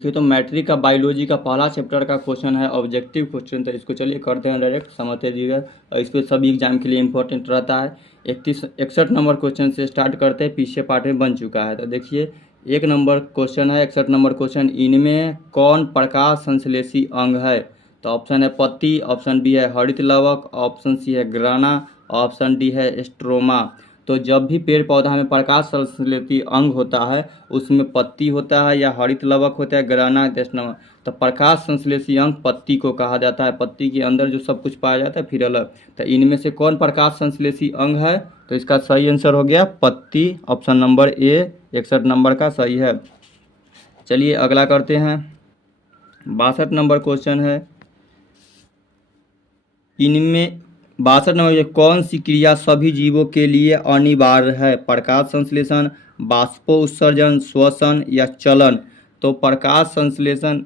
देखिए तो मैट्रिक का बायोलॉजी का पहला चैप्टर का क्वेश्चन है ऑब्जेक्टिव क्वेश्चन। तो इसको चलिए करते हैं डायरेक्ट, समझते जाइएगा। और इस पर सभी एग्जाम के लिए इंपॉर्टेंट रहता है। 61 नंबर क्वेश्चन से स्टार्ट करते हैं, पीछे पार्ट में बन चुका है। तो देखिए 1 नंबर क्वेश्चन है, 61 नंबर क्वेश्चन। इनमें कौन प्रकाश संश्लेषी अंग है? तो ऑप्शन है पत्ती, ऑप्शन बी है हरित लवक, ऑप्शन सी है ग्राना, ऑप्शन डी है स्ट्रोमा। तो जब भी पेड़ पौधा में प्रकाश संश्लेषी अंग होता है उसमें पत्ती होता है या हरित लवक होता है, ग्राना, स्ट्रोमा। तो प्रकाश संश्लेषी अंग पत्ती को कहा जाता है। पत्ती के अंदर जो सब कुछ पाया जाता है फिर अलग। तो इनमें से कौन प्रकाश संश्लेषी अंग है? तो इसका सही आंसर हो गया पत्ती, ऑप्शन नंबर ए 61 नंबर का सही है। चलिए अगला करते हैं। 62 नंबर क्वेश्चन है। इनमें 62 नंबर में कौन सी क्रिया सभी जीवों के लिए अनिवार्य है? प्रकाश संश्लेषण, बाष्पोत्सर्जन, श्वसन या चलन। तो प्रकाश संश्लेषण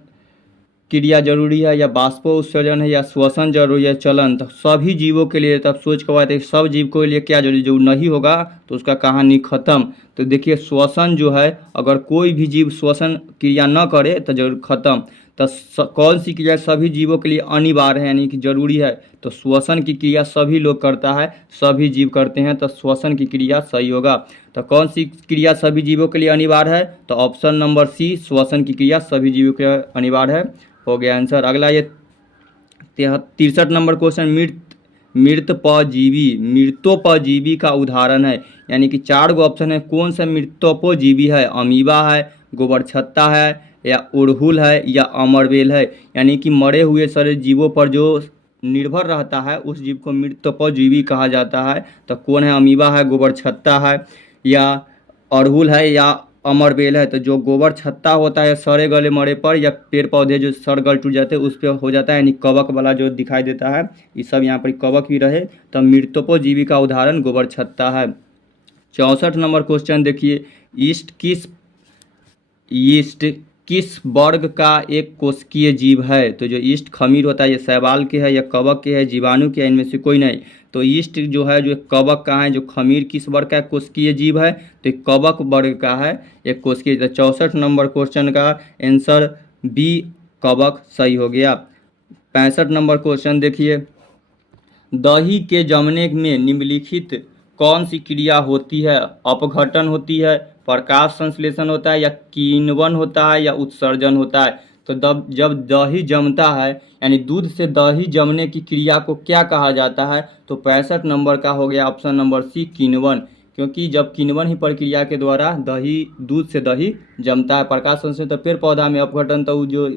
क्रिया जरूरी है या बाष्पोत्सर्जन है या श्वसन जरूरी है, चलन। तो सभी जीवों के लिए, तब सोच के बात है सब जीव के लिए क्या जरूरी, जो नहीं होगा तो उसका कहानी खत्म। तो देखिए श्वसन जो है, अगर कोई भी जीव श्वसन क्रिया न करे तो जरूर खत्म। तो कौन सी क्रिया सभी जीवों के लिए अनिवार्य है यानी कि जरूरी है? तो श्वसन की क्रिया सभी लोग करता है, सभी जीव करते हैं, तो श्वसन की क्रिया सही होगा। तो कौन सी क्रिया सभी जीवों के लिए अनिवार्य है? तो ऑप्शन नंबर सी, श्वसन की क्रिया सभी जीवों के लिए अनिवार्य है। हो गया आंसर। अगला ये 63 नंबर क्वेश्चन। मृतोपजीवी का उदाहरण है, यानी कि 4 गो ऑप्शन है। कौन सा मृतोपजीवी है? अमीबा है, गोबर छत्ता है, या उड़हुल है, या अमरबेल है। यानी कि मरे हुए सारे जीवों पर जो निर्भर रहता है उस जीव को मृतोपजीवी कहा जाता है। तो कौन है? अमीबा है, गोबर छत्ता है, या अड़हुल है, या अमरबेल है। तो जो गोबर छत्ता होता है सड़े गले मरे पर, या पेड़ पौधे जो सड़ गल टूट जाते हैं उस पर हो जाता है, यानी कवक वाला जो दिखाई देता है, ये सब यहाँ पर कवक भी रहे। तो मृतोपजीवी का उदाहरण गोबर छत्ता है। 64 नंबर क्वेश्चन देखिए। ईस्ट किस वर्ग का एक कोशिकीय जीव है? तो जो ईस्ट खमीर होता है ये शैवाल के है या कवक के है, जीवाणु के है, इनमें से कोई नहीं। तो ईस्ट जो है जो कवक का है, जो खमीर किस वर्ग का कोशिकीय जीव है? तो कवक वर्ग का है एक कोशिकीय। तो 64 नंबर क्वेश्चन का आंसर बी कवक सही हो गया। 65 नंबर क्वेश्चन देखिए। दही के जमने में निम्नलिखित कौन सी क्रिया होती है? अपघटन होती है, प्रकाश संश्लेषण होता है, या किण्वन होता है, या उत्सर्जन होता है। तो जब दही जमता है यानी दूध से दही जमने की क्रिया को क्या कहा जाता है? तो 65 नंबर का हो गया ऑप्शन नंबर सी किण्वन। क्योंकि जब किण्वन ही प्रक्रिया के द्वारा दही, दूध से दही जमता है। प्रकाश संश्लेषण तो पेड़ पौधा में, अपघटन तो जो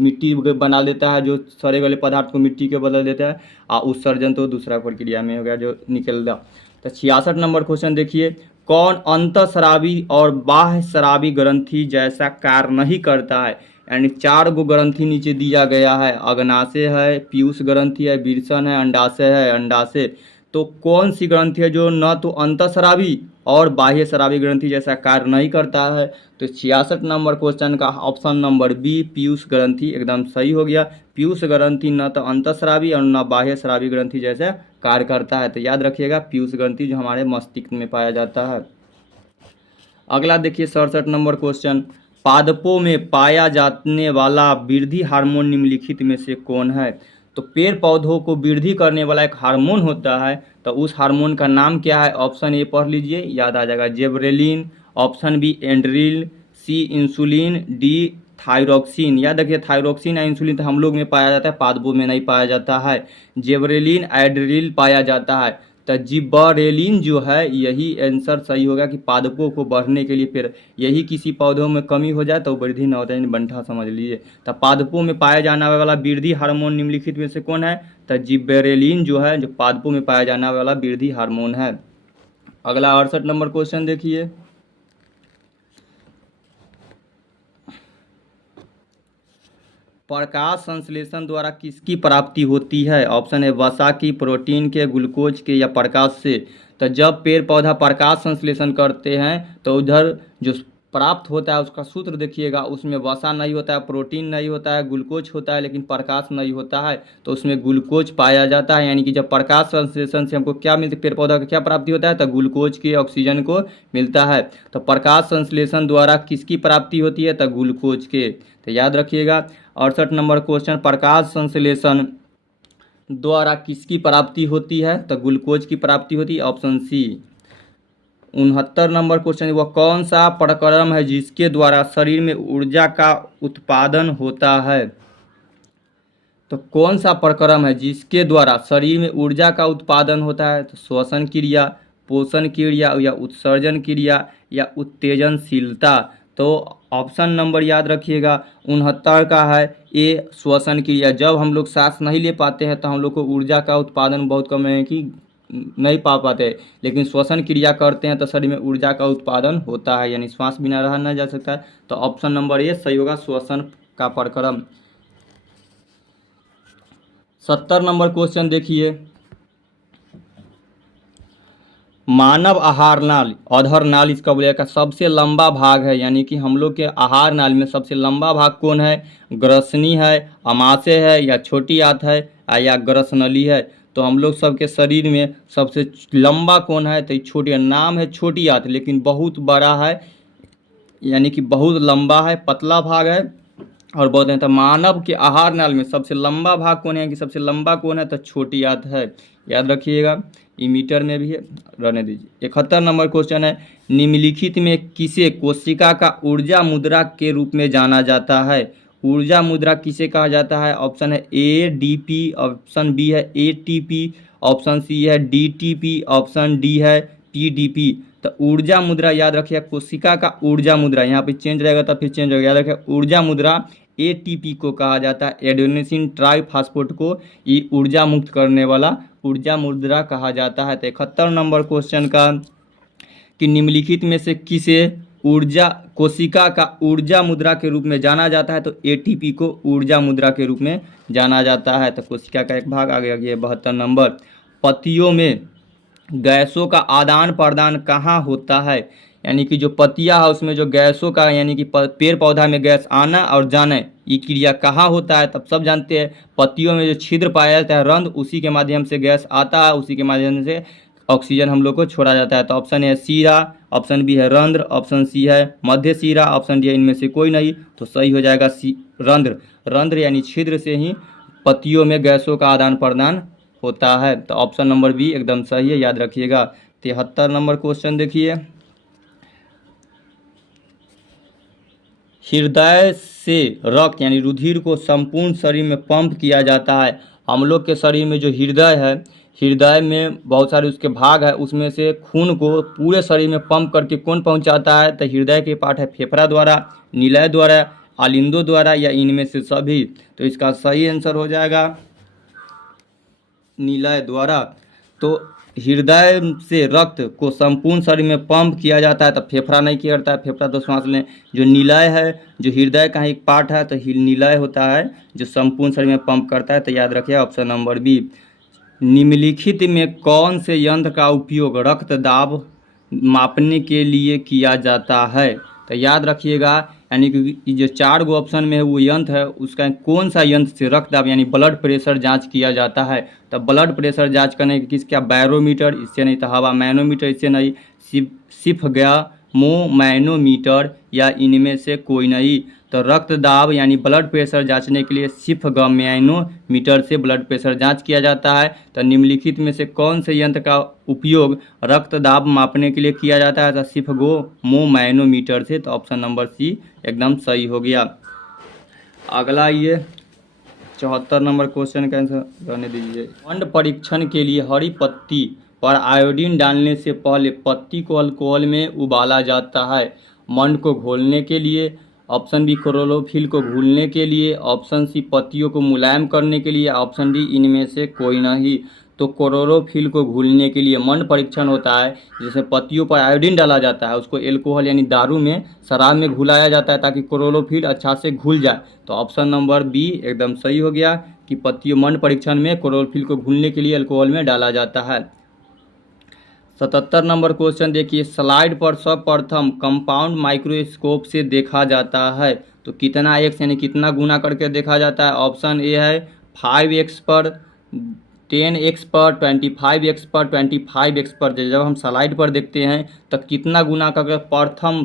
मिट्टी बना देता है, जो सड़े गले पदार्थ को मिट्टी के बदल देता है। और उत्सर्जन तो दूसरा प्रक्रिया में हो गया जो निकल गया। तो 66 नंबर क्वेश्चन देखिए। कौन अंतःस्रावी और बाह्य स्रावी ग्रंथि जैसा कार्य नहीं करता है? यानी 4 गो ग्रंथि नीचे दिया गया है। अग्नाशय है, पीयूष ग्रंथि है, विरसन है, अंडाशय है, अंडाशय। तो कौन सी ग्रंथि है जो न तो अंतःस्रावी और बाह्य स्रावी ग्रंथि जैसा कार्य नहीं करता है? तो 66 नंबर क्वेश्चन का ऑप्शन नंबर बी पीयूष ग्रंथि एकदम सही हो गया। पीयूष ग्रंथि न तो अंतःस्रावी और न बाह्य स्रावी ग्रंथि जैसा कार्य करता है। तो याद रखिएगा पीयूष ग्रंथि जो हमारे मस्तिष्क में पाया जाता है। अगला देखिए 67 नंबर क्वेश्चन। पादपों में पाया जाने वाला वृद्धि हार्मोन निम्नलिखित में से कौन है? तो पेड़ पौधों को वृद्धि करने वाला एक हार्मोन होता है, तो उस हार्मोन का नाम क्या है? ऑप्शन ए पढ़ लीजिए, याद आ जाएगा, जेबरेलिन, ऑप्शन बी एंड्रिल, सी इंसुलिन, डी थायरोक्सिन। याद रखिए थायरोक्सिन या इंसुलिन तो हम लोग में पाया जाता है, पादपों में नहीं पाया जाता है। जेबरेलिन, एड्रिल पाया जाता है। तो जिबरेलिन जो है यही आंसर सही होगा कि पादपों को बढ़ने के लिए, फिर यही किसी पौधों में कमी हो जाए तो वृद्धि न होता है, बंठा समझ लीजिए। तो पादपों में पाया जाने वाला वृद्धि हार्मोन निम्नलिखित में से कौन है? तो जिबरेलिन जो है जो पादपों में पाया जाने वाला वृद्धि हार्मोन है। अगला 68 नंबर क्वेश्चन देखिए। प्रकाश संश्लेषण द्वारा किसकी प्राप्ति होती है? ऑप्शन है वसा की, प्रोटीन के, ग्लूकोज के, या प्रकाश से। तो जब पेड़ पौधा प्रकाश संश्लेषण करते हैं तो उधर जो प्राप्त होता है उसका सूत्र देखिएगा, उसमें वसा नहीं होता है, प्रोटीन नहीं होता है, ग्लूकोज होता है, लेकिन प्रकाश नहीं होता है। तो उसमें ग्लूकोज पाया जाता है, यानी कि जब प्रकाश संश्लेषण से हमको क्या मिलता है, पेड़ पौधा का क्या प्राप्ति होता है, तो ग्लूकोज के ऑक्सीजन को मिलता है। तो प्रकाश संश्लेषण द्वारा किसकी प्राप्ति होती है, तो ग्लूकोज के। तो याद रखिएगा। 68 नंबर क्वेश्चन, प्रकाश संश्लेषण द्वारा किसकी प्राप्ति होती है, तो ग्लूकोज की प्राप्ति होती है, ऑप्शन सी। 69 नंबर क्वेश्चन, वह कौन सा प्रक्रम है जिसके द्वारा शरीर में ऊर्जा का उत्पादन होता है। तो कौन सा प्रक्रम है जिसके द्वारा शरीर में ऊर्जा का उत्पादन होता है, तो श्वसन क्रिया, पोषण क्रिया, या उत्सर्जन क्रिया, या उत्तेजनशीलता। तो ऑप्शन नंबर याद रखिएगा 69 का है ए, श्वसन क्रिया। जब हम लोग सांस नहीं ले पाते हैं तो हम लोग को ऊर्जा का उत्पादन बहुत कम है कि नहीं पा पाते, लेकिन श्वसन क्रिया करते हैं तो शरीर में ऊर्जा का उत्पादन होता है, यानी श्वास बिना रहा नहीं जा सकता है। तो ऑप्शन नंबर ए सही होगा, श्वसन का प्रक्रम। 70 नंबर क्वेश्चन देखिए, मानव आहार नाल, अधर नाल इसका बोलिए का सबसे लंबा भाग है, यानी कि हम लोग के आहार नाल में सबसे लंबा भाग कौन है, ग्रसनी है, अमाशय है, या छोटी आंत है, या ग्रसनली है। तो हम लोग सबके शरीर में सबसे लंबा कौन है, तो छोटी, नाम है छोटी आंत लेकिन बहुत बड़ा है, यानी कि बहुत लंबा है, पतला भाग है और बहुत है। तो मानव के आहार नाल में सबसे लंबा भाग कौन है, कि सबसे लंबा कौन है, तो छोटी आंत है, याद रखिएगा। ई मीटर में भी है, रहने दीजिए। 71 नंबर क्वेश्चन है, निम्नलिखित में किसे कोशिका का ऊर्जा मुद्रा के रूप में जाना जाता है। ऊर्जा मुद्रा किसे कहा जाता है, ऑप्शन है ADP, ऑप्शन बी है ATP, ऑप्शन सी है DTP, ऑप्शन डी है PDP। तो ऊर्जा मुद्रा याद रखिए, कोशिका का ऊर्जा मुद्रा, यहाँ पे चेंज रहेगा तो फिर चेंज होगा, याद रखिए ऊर्जा मुद्रा ATP को कहा जाता है, एडेनोसिन ट्राइफॉस्फेट को ये ऊर्जा मुक्त करने वाला ऊर्जा मुद्रा कहा जाता है। तो 71 नंबर क्वेश्चन का, कि निम्नलिखित में से किसे ऊर्जा कोशिका का ऊर्जा मुद्रा के रूप में जाना जाता है, तो ATP को ऊर्जा मुद्रा के रूप में जाना जाता है। तो कोशिका का एक भाग आगे गया। 72 नंबर, पत्तियों में गैसों का आदान प्रदान कहाँ होता है, यानी कि जो पत्तियां है उसमें जो गैसों का, यानी कि पेड़ पौधा में गैस आना और जाना, ये क्रिया कहाँ होता है। तब सब जानते हैं पत्तियों में जो छिद्र पाया जाता है, रंध्र, उसी के माध्यम से गैस आता है, उसी के माध्यम से ऑक्सीजन हम लोग को छोड़ा जाता है। तो ऑप्शन है सीरा, ऑप्शन बी है रंध्र, ऑप्शन सी है मध्य सीरा, ऑप्शन डी है इनमें से कोई नहीं। तो सही हो जाएगा सी, रंध्र। रंध्र यानी छिद्र से ही पत्तियों में गैसों का आदान प्रदान होता है। तो ऑप्शन नंबर बी एकदम सही है, याद रखिएगा। 73 नंबर क्वेश्चन देखिए, हृदय से रक्त यानी रुधिर को संपूर्ण शरीर में पंप किया जाता है। हम लोग के शरीर में जो हृदय है, हृदय में बहुत सारे उसके भाग है, उसमें से खून को पूरे शरीर में पंप करके कौन पहुंचाता है, तो हृदय के पार्ट है फेफड़ा द्वारा, निलय द्वारा, आलिंदों द्वारा, या इनमें से सभी। तो इसका सही आंसर हो जाएगा निलय द्वारा। तो हृदय से रक्त को संपूर्ण शरीर में पंप किया जाता है, तो फेफड़ा नहीं किया जाता है, फेफड़ा तो सांस लें। जो निलय है, जो हृदय का एक पार्ट है, तो निलय होता है जो संपूर्ण शरीर में पंप करता है। तो याद रखिए ऑप्शन नंबर बी। निम्नलिखित में कौन से यंत्र का उपयोग रक्त दाब मापने के लिए किया जाता है, तो याद रखिएगा, यानी कि जो 4 गो ऑप्शन में है वो यंत्र है, उसका कौन सा यंत्र से रक्त दाब यानी ब्लड प्रेशर जांच किया जाता है। तो ब्लड प्रेशर जांच करने के किसका, बैरोमीटर, इससे नहीं तो हवा मैनोमीटर, इससे नहीं सिर्फ गया मैनोमीटर, या इनमें से कोई नहीं। तो रक्त दाब यानी ब्लड प्रेशर जांचने के लिए सिर्फ मैनोमीटर से ब्लड प्रेशर जांच किया जाता है। तो निम्नलिखित में से कौन से यंत्र का उपयोग रक्त दाब मापने के लिए किया जाता है, तो सिर्फ मैनोमीटर से। तो ऑप्शन नंबर सी एकदम सही हो गया। अगला ये 74 नंबर क्वेश्चन का आंसर रहने दीजिए। मंड परीक्षण के लिए हरी पत्ती पर आयोडीन डालने से पहले पत्ती को अल्कोहल में उबाला जाता है। मंड को घोलने के लिए, ऑप्शन बी क्लोरोफिल को घोलने के लिए, ऑप्शन सी पत्तियों को मुलायम करने के लिए, ऑप्शन डी इनमें से कोई नहीं। तो क्लोरोफिल को घुलने के लिए मंड परीक्षण होता है, जैसे पत्तियों पर आयोडीन डाला जाता है, उसको एल्कोहल यानी दारू में, शराब में घुलाया जाता है ताकि क्लोरोफिल अच्छा से घुल जाए। तो ऑप्शन नंबर बी एकदम सही हो गया कि पत्तियों मंड परीक्षण में क्लोरोफिल को घुलने के लिए एल्कोहल में डाला जाता है। 77 नंबर क्वेश्चन देखिए, स्लाइड पर सर्वप्रथम कंपाउंड माइक्रोस्कोप से देखा जाता है तो कितना एक्स यानी कितना गुना करके देखा जाता है। ऑप्शन ए है 5x पर, 10x पर, 25x पर, 25x पर। जब हम स्लाइड पर देखते हैं तो कितना गुना करके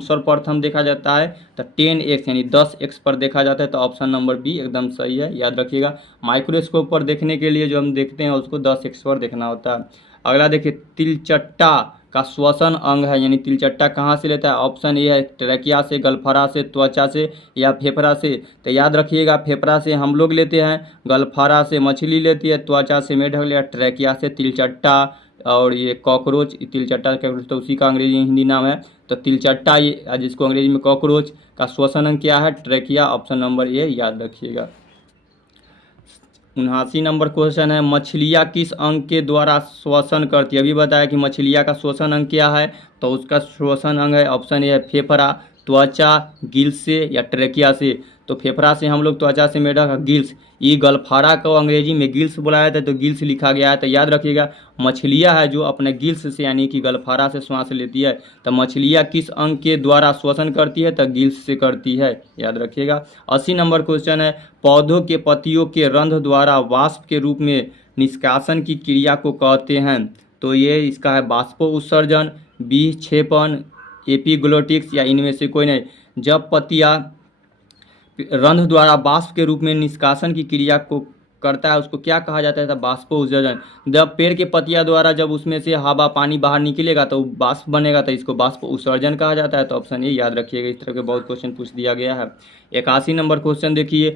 सर्वप्रथम देखा जाता है तो 10x यानी 10x पर देखा जाता है। तो ऑप्शन नंबर बी एकदम सही है, याद रखिएगा। माइक्रोस्कोप पर देखने के लिए जो हम देखते हैं उसको 10x पर देखना होता है। अगला देखिए, तिलचट्टा का श्वसन अंग है, यानी तिलचट्टा कहाँ से लेता है। ऑप्शन ए है ट्रैकिया से, गलफरा से, त्वचा से या फेफड़ा से। तो याद रखिएगा, फेफड़ा से हम लोग लेते हैं, गलफरा से मछली लेती है, त्वचा से मेढक या ट्रैकिया से तिलचट्टा। और ये कॉकरोच, तिलचट्टा तो उसी का अंग्रेजी हिंदी नाम है। तो तिलचट्टा ये जिसको अंग्रेजी में कॉकरोच का श्वसन अंग क्या है, ट्रैकिया। ऑप्शन नंबर ए याद रखिएगा। 79 नंबर क्वेश्चन है, मछलियाँ किस अंग के द्वारा श्वसन करती है। अभी बताया कि मछलियाँ का श्वसन अंग क्या है, तो उसका श्वसन अंग है ऑप्शन ए है फेफड़ा, त्वचा, गिल्स से या ट्रेकिया से। तो फेफड़ा से हम लोग, त्वचा से मेढक, गिल्स। ये गलफारा को अंग्रेजी में गिल्स बुलाया था तो गिल्स लिखा गया है। तो याद रखिएगा, मछलियाँ है जो अपने गिल्स से यानी कि गलफारा से श्वास लेती है। तो मछलियाँ किस अंग के द्वारा श्वसन करती है, तो गिल्स से करती है, याद रखिएगा। 80 नंबर क्वेश्चन है, पौधों के पत्तियों के रंध्र द्वारा वाष्प के रूप में निष्कासन की क्रिया को कहते हैं। तो ये इसका है बाष्पो उत्सर्जन, विक्षेपण, एपिग्लोटिक्स या इनमें से कोई नहीं। जब पत्तियाँ रंध्र द्वारा वाष्प के रूप में निष्कासन की क्रिया को करता है उसको क्या कहा जाता है, तो बाष्पो उत्सर्जन। जब पेड़ के पत्तियां द्वारा जब उसमें से हवा पानी बाहर निकलेगा तो वाष्प बनेगा, तो इसको बाष्प उत्सर्जन कहा जाता है। तो ऑप्शन ये याद रखिएगा, इस तरह के बहुत क्वेश्चन पूछ दिया गया है। 81 नंबर क्वेश्चन देखिए,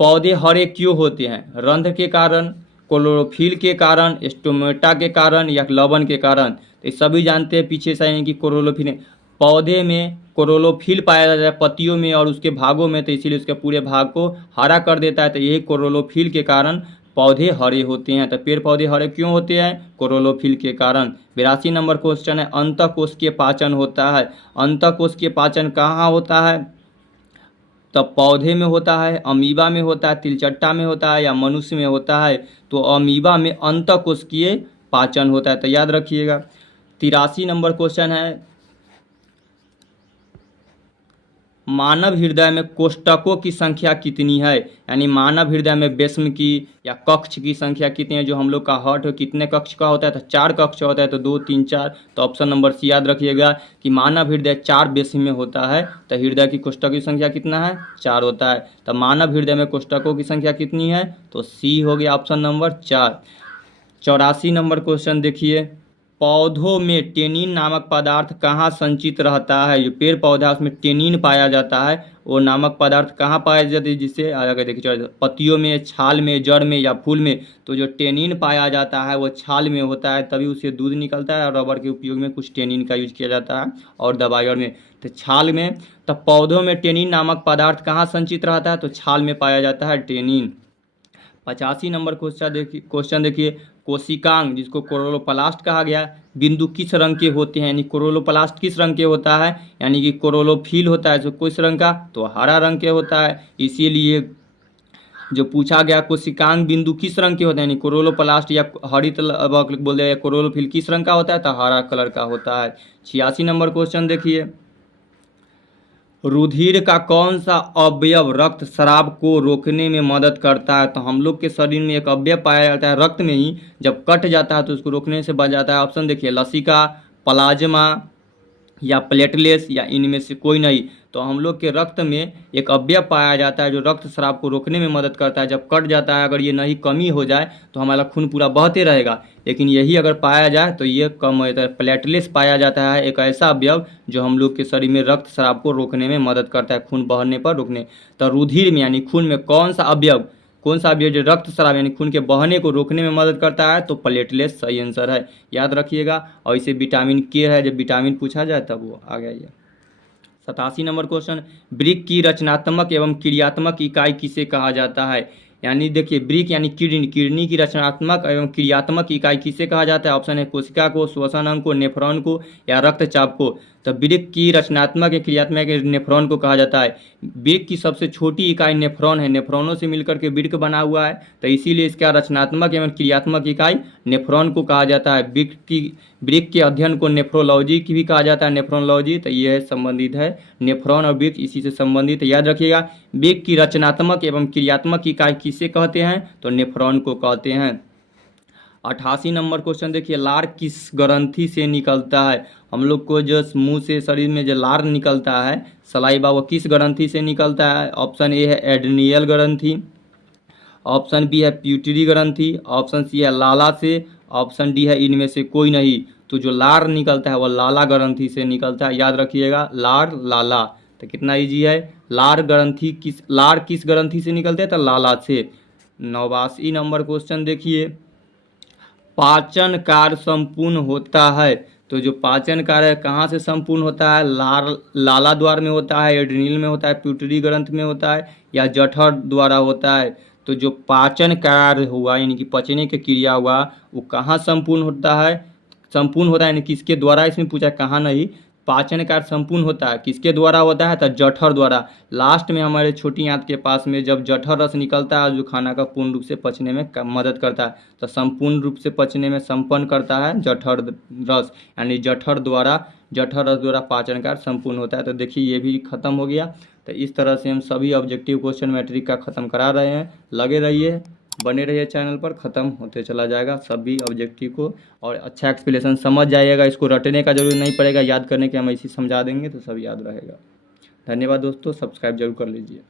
पौधे हरे क्यों होते हैं। रंध्र के कारण, क्लोरोफिल के कारण, स्टोमेटा के कारण या लवण के कारण। तो सभी जानते हैं पीछे से यानी कि क्लोरोफिल। पौधे में क्लोरोफिल पाया जाता है पत्तियों में और उसके भागों में, तो इसीलिए उसके पूरे भाग को हरा कर देता है। तो यही क्लोरोफिल के कारण पौधे हरे होते हैं। तो पेड़ पौधे हरे क्यों होते हैं, क्लोरोफिल के कारण। 82 नंबर क्वेश्चन है, अंतःकोशिकीय पाचन होता है। अंतःकोशिकीय पाचन कहाँ होता है, तब पौधे में होता है, अमीबा में होता है, तिलचट्टा में होता है या मनुष्य में होता है। तो अमीबा में अंतःकोशिकीय पाचन होता है, तो याद रखिएगा। 83 नंबर क्वेश्चन है, मानव हृदय में कोष्ठकों की संख्या कितनी है। यानी मानव हृदय में बेस्म की या कक्ष की संख्या कितनी है। जो हम लोग का हार्ट कितने कक्ष का होता है, तो 4 कक्ष होता है, तो 2, 3, 4। तो ऑप्शन नंबर सी याद रखिएगा कि मानव हृदय 4 बेस्म में होता है। तो हृदय की कोष्ठकों की संख्या कितना है, 4 होता है। तो मानव हृदय में कोष्ठकों की संख्या कितनी है, तो सी हो गया ऑप्शन नंबर 4। 84 नंबर क्वेश्चन देखिए, पौधों में टेनिन नामक पदार्थ कहाँ संचित रहता है। जो पेड़ पौधा है उसमें टेनिन पाया जाता है, वो नामक पदार्थ कहाँ पाया जाता है, जिससे अगर देखिए पत्तियों में, छाल में, जड़ में या फूल में। तो जो टेनिन पाया जाता है वो छाल में होता है, तभी उससे दूध निकलता है। और रबर के उपयोग में कुछ टेनिन का यूज किया जाता है और दवाइयों में। तो छाल में, तो पौधों में टेनिन नामक पदार्थ कहाँ संचित रहता है, तो छाल में पाया जाता है टेनिन। 85 नंबर क्वेश्चन देखिए, कोशिकांग जिसको कोरोलोप्लास्ट कहा गया, बिंदु किस रंग के होते हैं। यानी कोरोलोप्लास्ट किस रंग के होता है, यानी कि कोरोलोफिल होता है जो किस रंग का, तो हरा रंग के होता है। इसीलिए जो पूछा गया कोशिकांग बिंदु किस रंग के होते हैं, यानी कोरोलोप्लास्ट या हरित बोल रहे कोरोलोफिल किस रंग का होता है, तो हरा कलर का होता है। 86 नंबर क्वेश्चन देखिए, रुधिर का कौन सा अवयव रक्त स्राव को रोकने में मदद करता है। तो हम लोग के शरीर में एक अवयव पाया जाता है रक्त में ही, जब कट जाता है तो उसको रोकने से बच जाता है। ऑप्शन देखिए, लसिका, प्लाज्मा या प्लेटलेट्स या इनमें से कोई नहीं। तो हम लोग के रक्त में एक अवयव पाया जाता है जो रक्त स्राव को रोकने में मदद करता है। जब कट जाता है, अगर ये नहीं कमी हो जाए तो हमारा खून पूरा बहते रहेगा, लेकिन यही अगर पाया जाए तो ये कम होता है। प्लेटलेट्स पाया जाता है, एक ऐसा अवयव जो हम लोग के शरीर में रक्त स्राव को रोकने में मदद करता है, खून बहने पर रोकने। तो रुधिर में यानी खून में कौन सा अवयव जो रक्त स्राव यानी खून के बहने को रोकने में मदद करता है, तो प्लेटलेट्स सही आंसर है, याद रखिएगा। और इसे विटामिन के है, जब विटामिन पूछा जाए तब वो आ गया। 87 नंबर क्वेश्चन, वृक्क की रचनात्मक एवं क्रियात्मक इकाई किसे कहा जाता है। यानी देखिए, वृक्क यानी किडनी की रचनात्मक एवं क्रियात्मक इकाई किसे कहा जाता है। ऑप्शन है कोशिका को, श्वसन अंग को, नेफ्रॉन को या रक्तचाप को। तो वृक्क की रचनात्मक या क्रियात्मक नेफ्रॉन को कहा जाता है। वृक्क की सबसे छोटी इकाई नेफ्रॉन है, नेफ्रॉनों से मिलकर के वृक्क बना हुआ है, तो इसीलिए इसका रचनात्मक एवं क्रियात्मक इकाई नेफ्रॉन को कहा जाता है। वृक्क के अध्ययन को नेफ्रोलॉजी की भी कहा जाता है, नेफ्रोलॉजी। तो यह संबंधित है, नेफ्रॉन और वृक्क इसी से संबंधित। याद रखिएगा, वृक्क की रचनात्मक एवं क्रियात्मक इकाई किसे कहते हैं, तो नेफ्रॉन को कहते हैं। 88 नंबर क्वेश्चन देखिए, लार किस ग्रंथि से निकलता है। हम लोग को जो मुंह से शरीर में जो लार निकलता है सलाइवा, वो किस ग्रंथि से निकलता है। ऑप्शन ए है एड्रिनियल ग्रंथि, ऑप्शन बी है प्यूटरी ग्रंथि, ऑप्शन सी है लाला से, ऑप्शन डी है इनमें से कोई नहीं। तो जो लार निकलता है वह लाला ग्रंथि से निकलता है। याद रखिएगा, लार लाला। तो कितना इजी है, लार किस ग्रंथि से निकलते हैं, तो लाला से। 89 नंबर क्वेश्चन देखिए, पाचन कार्य संपूर्ण होता है। तो जो पाचन कार्य कहाँ से संपूर्ण होता है, लाला द्वार में होता है, एड्रिनल में होता है, प्यूटरी ग्रंथ में होता है, या जठर द्वारा होता है। तो जो पाचन कार्य हुआ यानी कि पचने की क्रिया हुआ, वो कहाँ संपूर्ण होता है, यानी किसके द्वारा, इसमें पूछा कहाँ नहीं। पाचन कार्य संपूर्ण होता है किसके द्वारा होता है, तो जठर द्वारा। लास्ट में हमारे छोटी आंत के पास में जब जठर रस निकलता है जो खाना का पूर्ण रूप से पचने में मदद करता है, तो संपूर्ण रूप से पचने में संपन्न करता है जठर रस, यानी जठर रस द्वारा पाचन कार्य संपूर्ण होता है। तो देखिए ये भी खत्म हो गया। तो इस तरह से हम सभी ऑब्जेक्टिव क्वेश्चन मैट्रिक का ख़त्म करा रहे हैं। लगे रहिए, बने रहिए चैनल पर, ख़त्म होते चला जाएगा सभी ऑब्जेक्टिव को, और अच्छा एक्सप्लेनेशन समझ जाइएगा। इसको रटने का जरूरत नहीं पड़ेगा, याद करने के हम ऐसे समझा देंगे तो सब याद रहेगा। धन्यवाद दोस्तों, सब्सक्राइब जरूर कर लीजिए।